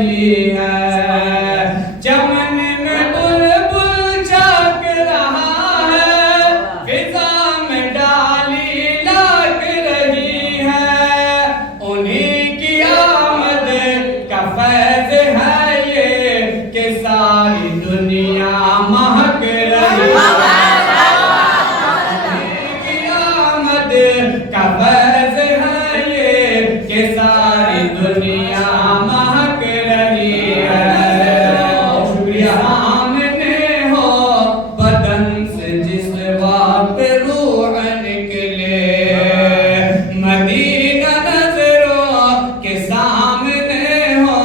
रही है। चमन में बुलबुल झांक रहा है, फिजा में डाली लाग रही है। उन्हीं की आमद का फैज़ है ये कि सारी दुनिया महक रही है। उन्हीं की आमद का फैज़ है ये कि सारी दुनिया महक रही है। शुक्रिया। सामने हो बदन से जिस वक्त रूह निकले, मदीना नजरों के सामने हो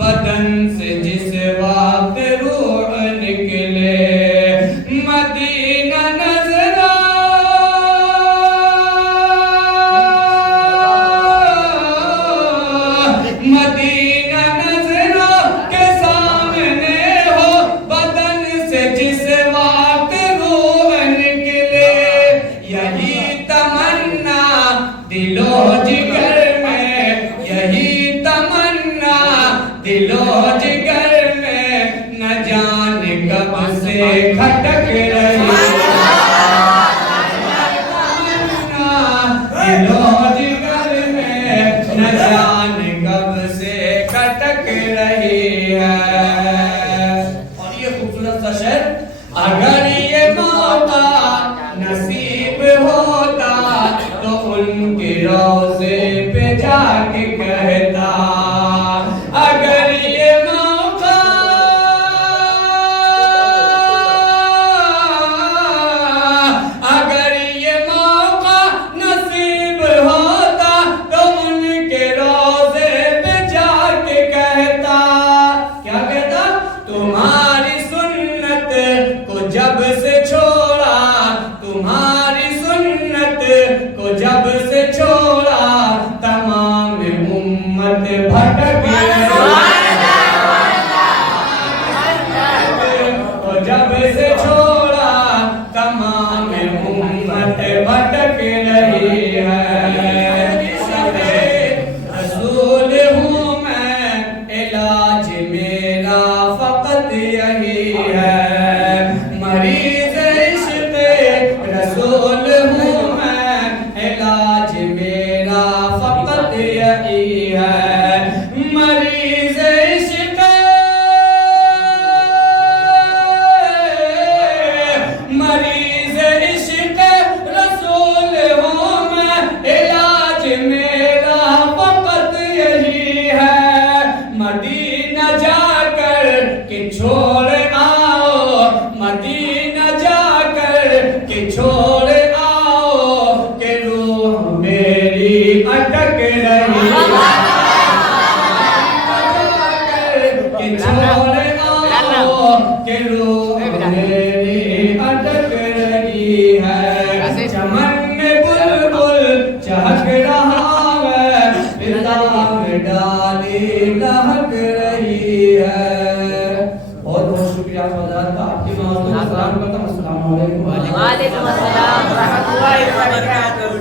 बदन से जिस वक्त रूह निकले, मदीना नजरों मदीना नजरों के सामने हो बदन से जिस वक्त रूह निकले। यही तमन्ना दिलो जिगर में, यही तमन्ना दिलो जिगर में, न जाने कब से खटक रही है। तमन्ना दिलो जिगर में, न जाने कब से खटक रही है। और ये खूबसूरत सा शेर, अगर ये मौका नसीब होता तो उनके रोज़े पे जाके कहता। अगर ये मौका अगर ये मौका नसीब होता तो उनके रोज़े पे जाके कहता। क्या कहता? तुम्हारी सुन्नत को जब से छोड़ा, तुम्हारी सुन्नत को जब से छोड़ा, तमाम उम्मत भटक रही को जब से छोड़ा, तमाम उम्मत भटक रही है। सबे रसूल हूँ मैं, इलाज मेरा फकत यही है। मरीज इश्क़ रसूल हूँ मैं, इलाज मेरा फकत यही है। मरीज इश्क़ मरीज इश्क़ रसूल हूँ मैं, इलाज मेरा फकत यही है। मदीना जाकर के छोड़ आओ, मदीना जाकर के छोड़ आओ, के रूह मेरी अटक रही है। के छोड़ आओ, के रूह मेरी अटक रही है। चमन में बुलबुल चहक रहा है, फिजा में डाली लहक रही है। बहुत बहुत शुक्रिया फज़ात का। आपकी नमाज़ में सलाम करता हूँ। अस्सलामु अलैकुम। वालेकुम अस्सलाम व रहमतुल्लाहि व बरकातहू।